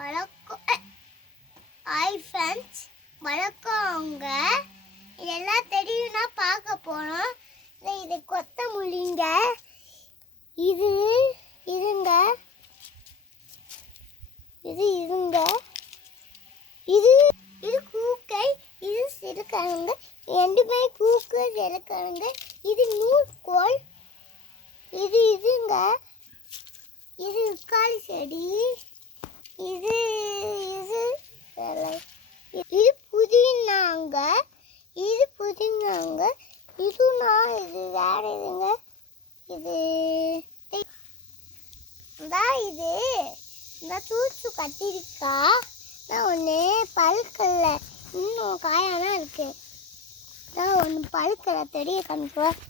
வணக்கம். Hi friends, வணக்கம். அவங்க இதெல்லாம் தெரியும்னா பார்க்க போனோம். இது கொத்தமல்லிங்க, இதுங்க, இதுங்க, இது கூக்கை, இது சிறுக்கிழங்கு. ரெண்டுமே கூக்கு சிறுக்கிழங்கு. இது நூற்கோல், இதுங்க, இது உக்காளி செடி, இது புதினாங்க, இது புதினாங்க. இதுனா இது வேற இதுங்க. இது இந்த தூச்சு கத்திரிக்கா நான் ஒன்று பழுக்கல்ல, இன்னும் காயானா இருக்கு. நான் ஒன்று பழுக்கல, தெரிய காமிக்குவேன்.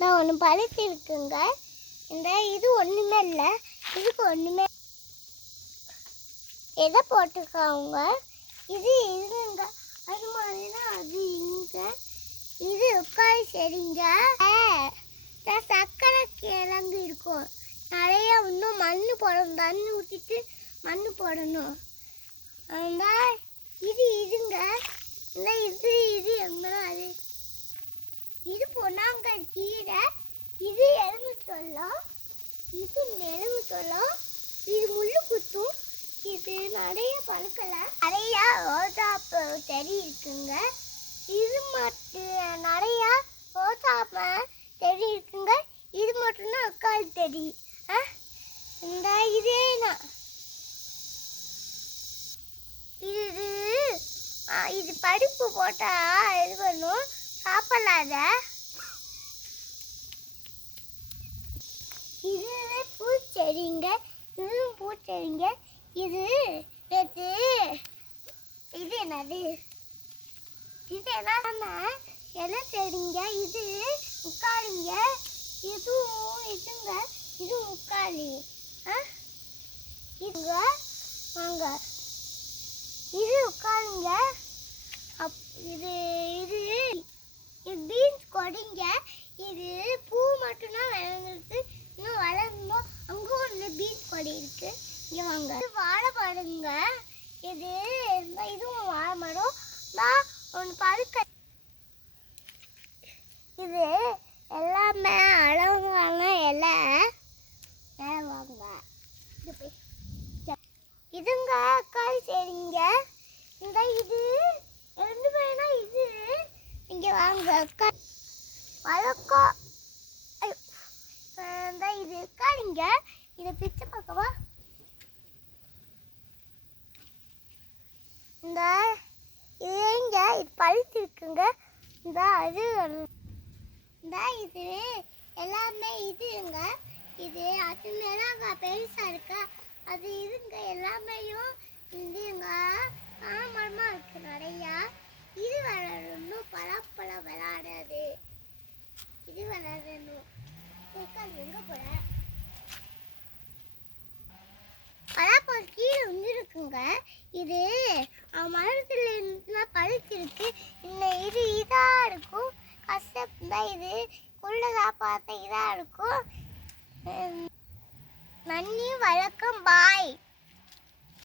நான் ஒன்று பழுத்து இருக்குங்க. இது ஒன்றுமே இல்லை, இதுக்கு ஒன்றுமே எதை போட்டிருக்காங்க. இதுங்க, அது மாதிரினா அது இங்கே. இது உட்காந்து சரிங்க. சக்கரை கிழங்கு இருக்கும் நிறைய. இன்னும் மண் போடணும், தண்ணி ஊற்றிட்டு மண் போடணும். இதுங்க, இது எங்கன்னா அது இது பொன்னாங்கல் கீரை, இது எலுமிச்சம்பழம், இது நெலுமிச்சம்பழம், இது முள்ளு குத்தும். இது நிறைய பழுக்கல, நிறைய ரோஜாப்பூ செடி இருக்குங்க. இது மட்டும் நிறைய ரோஜாப்பூ செடி இருக்குங்க. இது மட்டும்தான் அக்கால் செடி. இதேனா இது பருப்பு போட்டா இது பண்ணும், சாப்பிடலாத. இதுவே பூச்செடிங்க, இதுவும் பூச்செடிங்க. இது என்னது, இது என்ன இலை செடிங்க. இது முக்காளிங்க, இதுங்க, இது முக்காளி. இதுங்க வாங்க, இது உட்காருங்க. இது பீன்ஸ் கொடிங்க. இது பூ மட்டும்தான் வளர்ந்துருக்கு, இன்னும் வளரணும். அங்கே ஒன்று பீன்ஸ் கொடி இருக்கு, இங்கே வாங்க. இது வாழைப்பழங்க. இதுவும் வாழை மரம் தான். ஒன்று பழுக்க. இது எல்லாமே அழகான இலை. வாங்க, இதுங்க காய் சரிங்க. இது ரெண்டு பேருனா இது இங்கே வாங்க வழக்கம். இது இருக்காருங்க, இதை பிச்சை பார்க்கவா. இது பழுத்து இருக்குங்க. அது இது எல்லாமே இதுங்க. இது அது மேல பெருசா இருக்கா, அது இதுங்க. எல்லாமேயும் இதுங்க மரமா இருக்கு நிறையா. இது வளரணும், பழப்பழம் விளையாடாது. இது வளரணும். எங்க போற பழப்பழம் கீழே வந்துருக்குங்க. இது மரத்துல இருந்து பழுத்திருக்கு. இது இதா இருக்கும், கஷ்டம் தான். இது குள்ளதா பார்த்தா இதா இருக்கும். நன்றி, வணக்கம், பாய்.